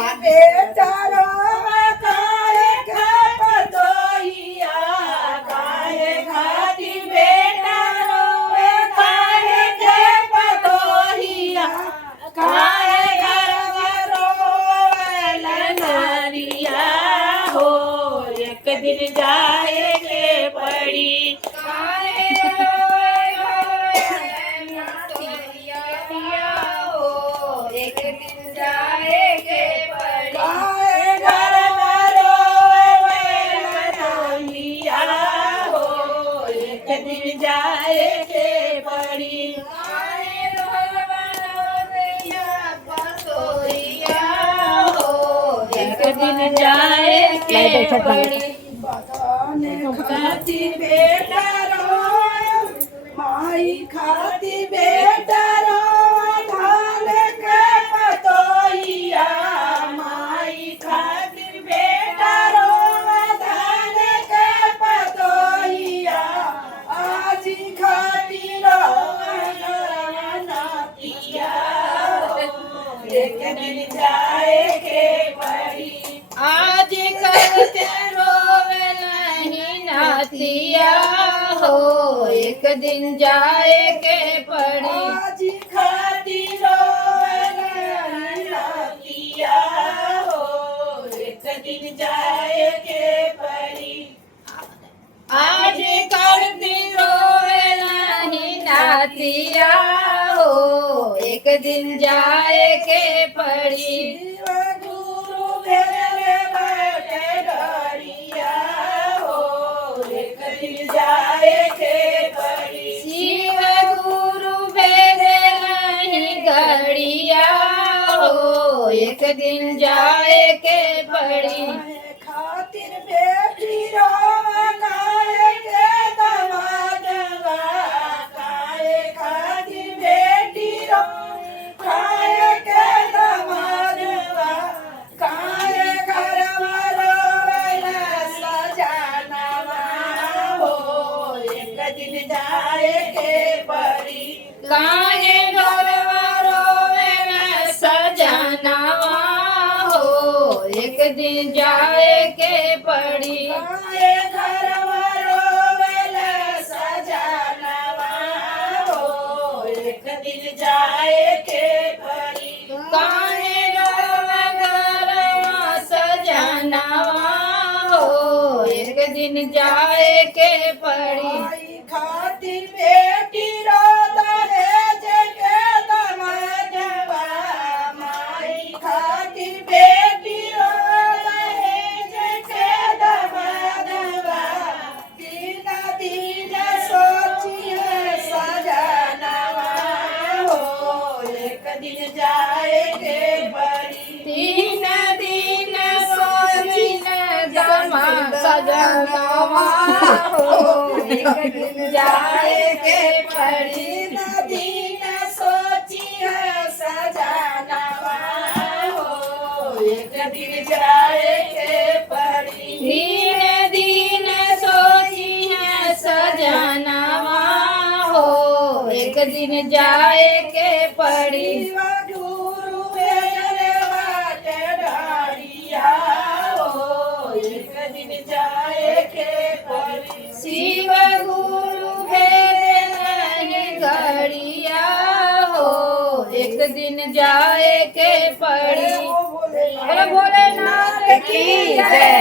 बेटा रोवे काहे के पतोहिया काहे खाती बेटा रोवे काहे के पतोहिया काहे घर रोवे लनरिया हो एक दिन जाए के पड़ी काहे हो एक दिन जाए के पड़ी काहे घर रोवे लनरिया हो एक दिन जाए के पड़ी काहे रोवे पतोहिया हो एक दिन जाए के पड़ी खाती बेटा रोए माई खाती बेटा रोए धान के पतोहिया माई खाती बेटा रोए धान के पतोहिया आज खाती रोए नातिया एक दिन जाए के पड़ी आज करते रोवे नहीं नातिया हो एक दिन जाए के पड़ी आज खाती रोवे नहीं नातिया हो एक दिन जाए के पड़ी आज करती रोवे नहीं नातिया हो एक दिन जाए के पड़ी जाए के पड़ी शिव गुरु भेजे नहीं गड़िया हो एक दिन जाए के पड़ी खातिर बेटी रोवे काहे के दमादवा काहे खातिर बेटी रोवे काहे के दमादवा काहे घरवा रोवे सजनवा हो एक दिन जाए के पड़ी काहे घरवा रोवे सजनवा हो एक दिन जाए के पड़ी काहे घरवा रोवे सजनवा हो एक दिन जाए के पड़ी काहे रोवे घरवा सजनवा हो एक दिन जाए के पड़ी खाती बेटी रोदा है जगे दमादवा माई खाती बेटी रोदा है जगे दमादवा दिन दिन सोचिए सजनवा हो एक दिन जाए के पड़ी दिन दिन सोचिए सजनवा हो एक दिन जाए के पड़ी दिन सोचिए सजनवा हो एक दिन जाए के पड़ी दिन दिन सोचिए सजनवा हो एक दिन जाए के पड़ी गुरु हो एक दिन जाए के पड़ी शिव गुरु भेजे नहीं गड़िया हो एक दिन जाए के पड़ी। भोलेनाथ की जय।